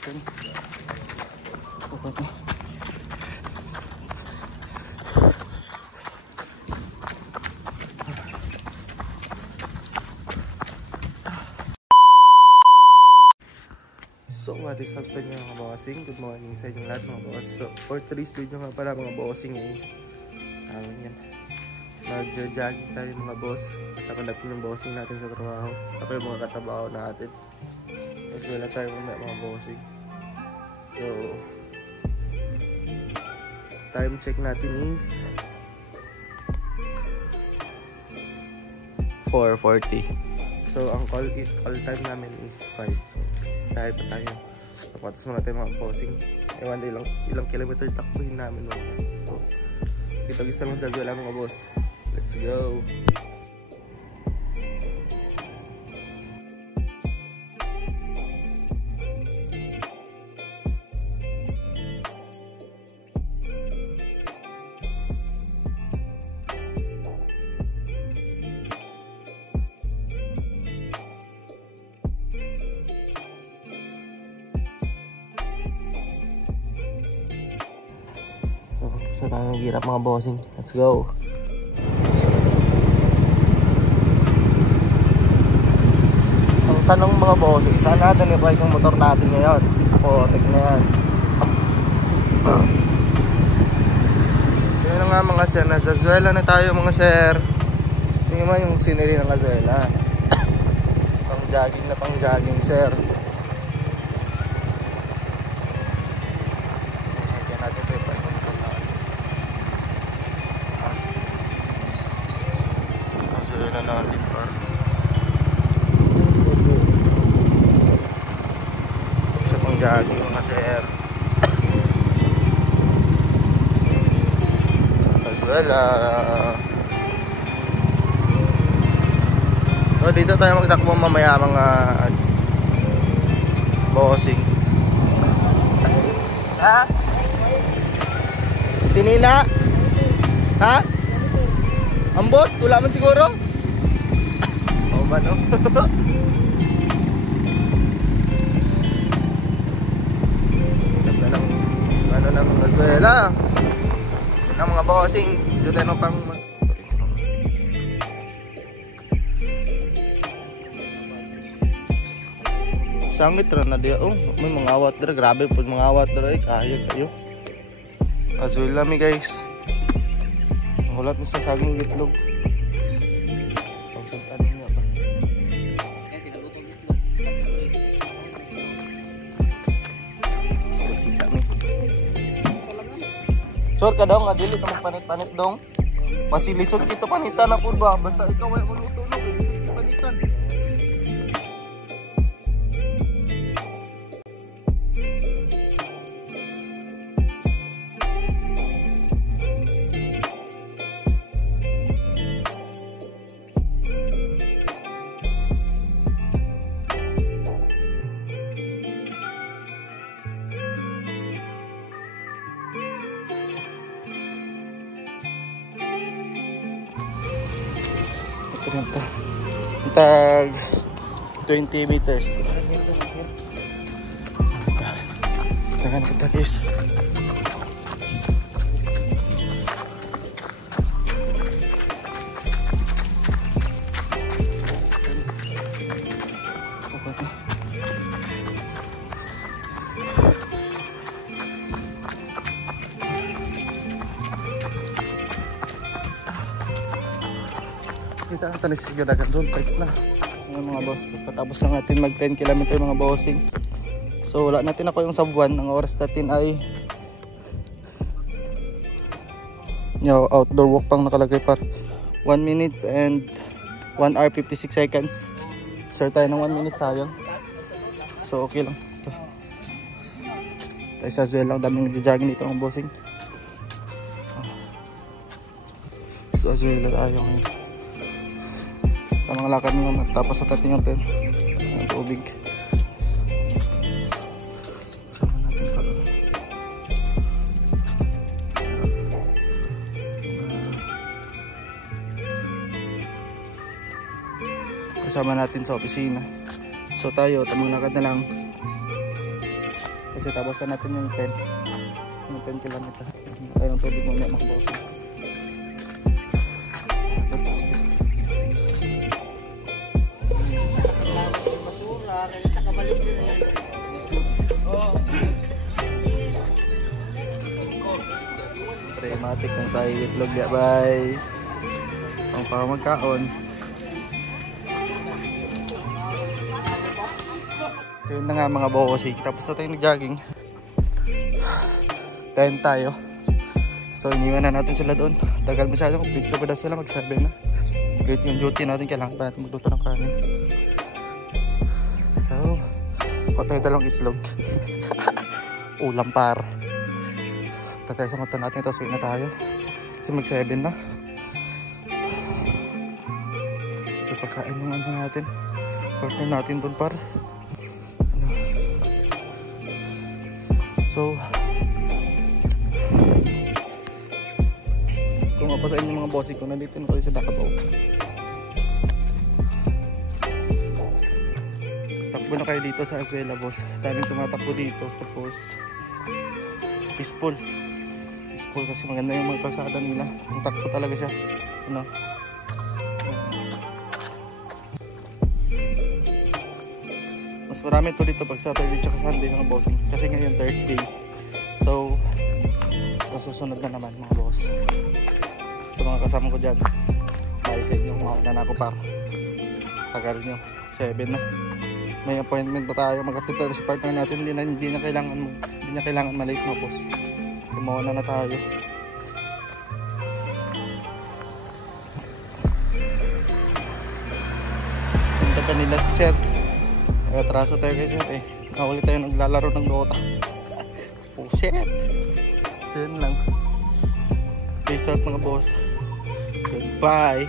So what is up sa inyo mga bossing? Good morning sa inyong lahat mga boss. So for today's video nga pala mga bossing mag-jogging tayo mga boss. Kasama natin yung bossing natin sa trabaho. Ako yung mga katrabaho natin. Mas wala tayo mga bossing. So time check natin is 4:40. So ang call time namin is 5. So tayo pa tayo. Tapatos muna tayo mga bossing. Ewan na ilang kilometer takbuhin namin mga. So kita-gisa lang sa wala mga boss. Let's go. So tayo hirap mga bossing. Let's go. Ang tanong mga bossing, saan natin i-bike yung motor natin ngayon? Ako, tignan yan. Yun nga mga sir, nasa Azuela na tayo mga sir. Tingnan mo yung scenery ng Azuela. Pang jogging sir. Jogging mga sir. As well so dito tayo magtakbo mamaya mga bossing. Ha? Sinina? Ha? Ambot? Wala man siguro? Oo ba no? Ng Azuela ng mga bossing yun na pang sangit rin na diya. Oh, may mga awat dira, grabe po mga awat dira, kaya kayo Azuela mi guys, hulat mo sa saging itlog. Sure ka daw nga dili ka magpanit-panit dong. Masilisod kito panitan na pud ba basta ikaw ay magluto no lisod panitan. Tag 20 meters. Tahan kita guys. Kita natin siguragan doon, tights na. Ngayon mga boss, tapos lang natin mag 10 km mga bossing. So wala natin ako yung sub 1. Ang oras natin ay outdoor walk pang nakalagay par 1 minutes and 1 hour 56 seconds. Start tayo ng 1 minute sayang. So okay lang. Tayo sa Azuela, ang daming nag-jogging dito mga bossing. So Azuela tayo ngayon. Sa mga lakad nyo tapos sa tating natin ang tubig. Sama natin pa kasama natin sa opisina. So tayo tamang lakad na lang Kasi tapusan natin yung 10 kilometer. Tayo ng tubig mamaya mga boss. Prematic kung sa itlog ya bye. Ang pamagkaon. So yun na nga mga bossing. Tapos na tayo nag-jogging. Kain tayo. So iniwan na natin sila doon. Tagal masyado. Picture pa daw sila. Mag-7 na. Great yung duty natin. Kailangan pa natin magluto ng kanin. So kuha tayo dalawang itlog. Ulam par. Tatay sa mata natin. Tapos na tayo. Kasi mag-7 na. Ito pagkain ng ano natin. Partner natin doon par. So kung mapa sa inyo mga bossing ko, nandito na kayo sa Dakabaw. Takbo na kayo dito sa Azuela boss. Daming tumatakbo dito. Tapos peaceful kasi maganda yung mga kalsada nila. Ang takbo talaga siya. Ano? Mas marami to dito pag Saturday at Sunday mga bossing. Kasi ngayon Thursday. So susunod na naman mga boss. Sa mga kasama ko dyan, tayo sa inyo mauna na ako par. Tagal nyo 7 na. May appointment pa tayo. Mag-attend tayo sa partner natin. Hindi na kailangan malate mga boss. Mauna na tayo. Punta pa nila si Sir. Atraso tayo kay Sir eh. Nakawali tayo naglalaro ng Dota. Puset. So yun lang. Peace out mga boss. Goodbye.